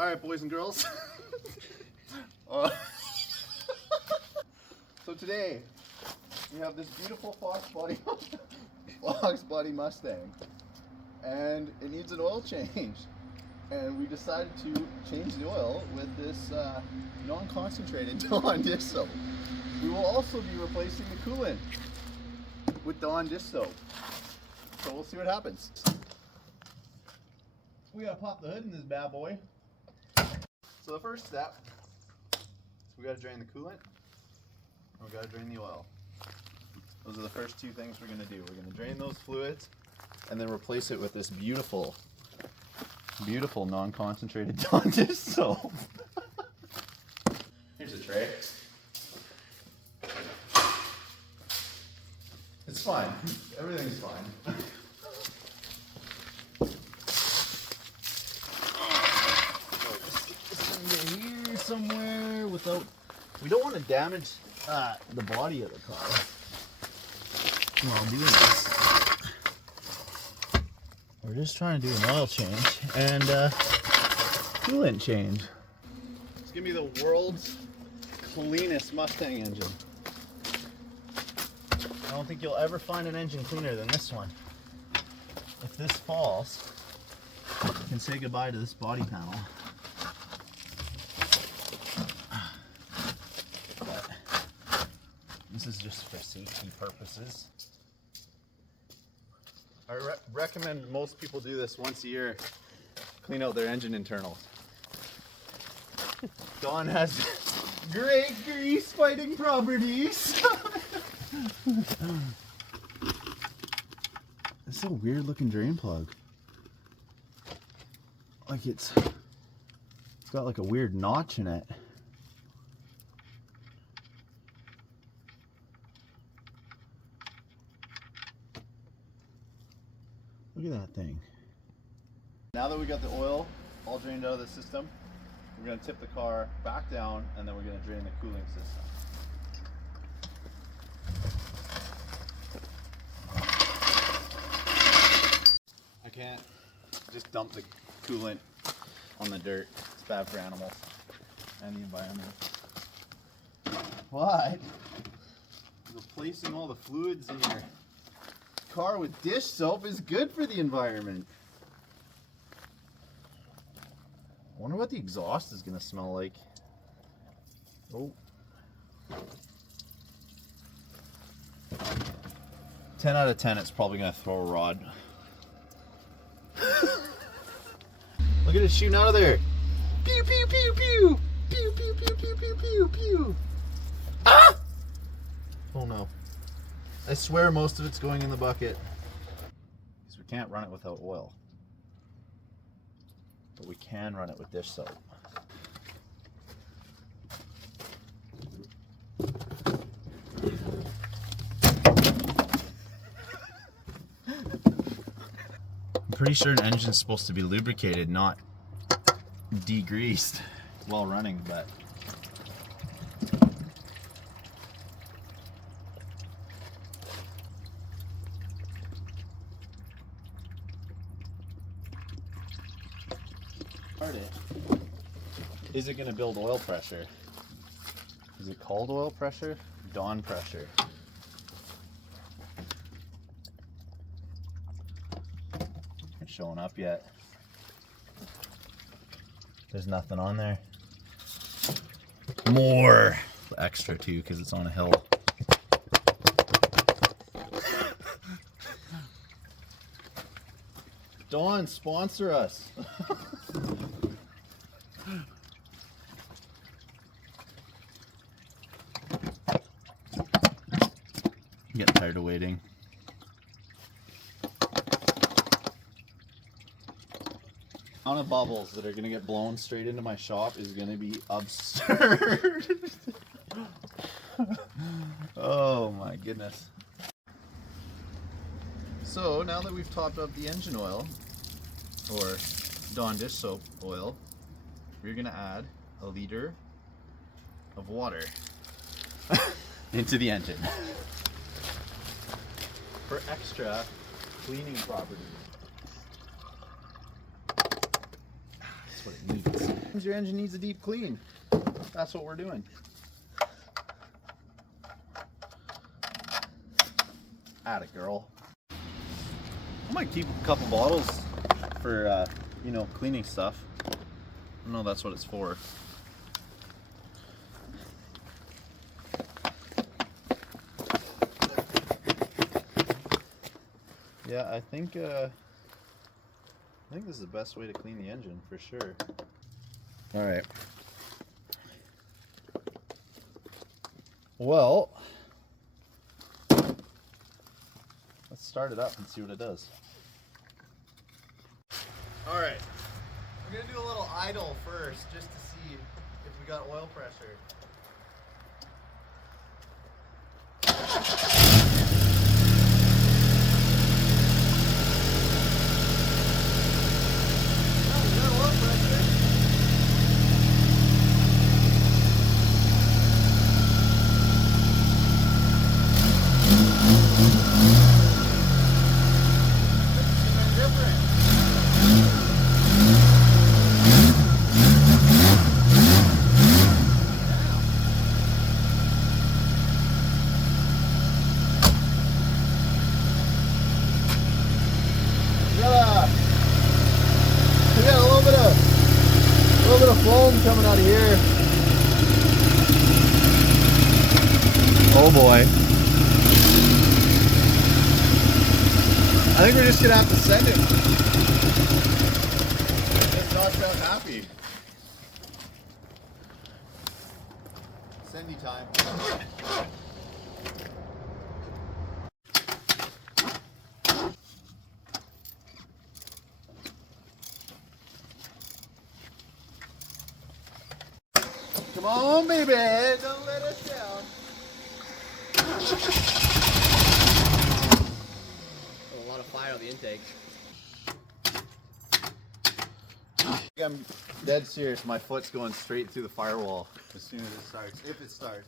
All right, boys and girls. uh, so today we have this beautiful Fox Body Mustang, and it needs an oil change. And we decided to change the oil with this non-concentrated Dawn dish soap. We will also be replacing the coolant with Dawn dish soap. So we'll see what happens. We gotta pop the hood in this bad boy. So the first step is we gotta drain the coolant and we gotta drain the oil. Those are the first two things we're gonna do. We're gonna drain those fluids and then replace it with this beautiful non-concentrated Dawn dish soap. Here's a tray. It's fine. Everything's fine. Here somewhere without. We don't want to damage the body of the car while doing this. We're just trying to do an oil change and coolant change. It's gonna be the world's cleanest Mustang engine. I don't think you'll ever find an engine cleaner than this one. If this falls, you can say goodbye to this body panel. But this is just for safety purposes. I recommend most people do this once a year, clean out their engine internals. Dawn has great grease fighting properties. It's a weird looking drain plug. Like it's got like a weird notch in it. Look at that thing. Now that we got the oil all drained out of the system, we're going to tip the car back down and then we're going to drain the cooling system. I can't just dump the coolant on the dirt. It's bad for animals and the environment. But replacing all the fluids in your car with dish soap is good for the environment. I wonder what the exhaust is going to smell like. Oh. 10 out of 10, it's probably going to throw a rod. Look at it shooting out of there. Pew, pew, pew, pew. Pew, pew, pew, pew, pew, pew, pew. Ah! Oh no. I swear most of it's going in the bucket. Because we can't run it without oil. But we can run it with dish soap. I'm pretty sure an engine's supposed to be lubricated, not degreased while running, but is it going to build oil pressure? Is it called oil pressure? Dawn pressure. Not showing up yet. There's nothing on there. More extra too, because it's on a hill. Dawn, sponsor us. I'm getting tired of waiting. The amount of bubbles that are going to get blown straight into my shop is going to be absurd. Oh my goodness. So now that we've topped up the engine oil, or Dawn dish soap oil, we're going to add a liter of water into the engine for extra cleaning properties. That's what it needs. Your engine needs a deep clean. That's what we're doing. Atta girl. I might keep a couple bottles for, you know, cleaning stuff. I know that's what it's for. Yeah, I think this is the best way to clean the engine for sure. All right. Well, let's start it up and see what it does. All right. We're gonna do a little idle first, just to see if we got oil pressure. We got a little bit of foam coming out of here. Oh boy. I think we're just gonna have to send it. It's not that happy. Sendy time. Come on, baby, don't let us down. A lot of fire on the intake. I'm dead serious. My foot's going straight through the firewall as soon as it starts, if it starts.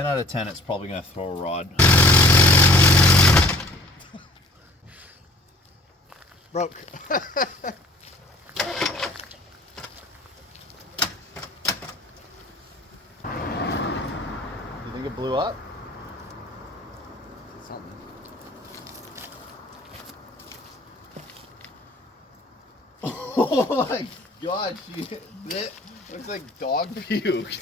Out of 10, it's probably going to throw a rod. Broke. You think it blew up? Something. Oh my god, that looks like dog puke.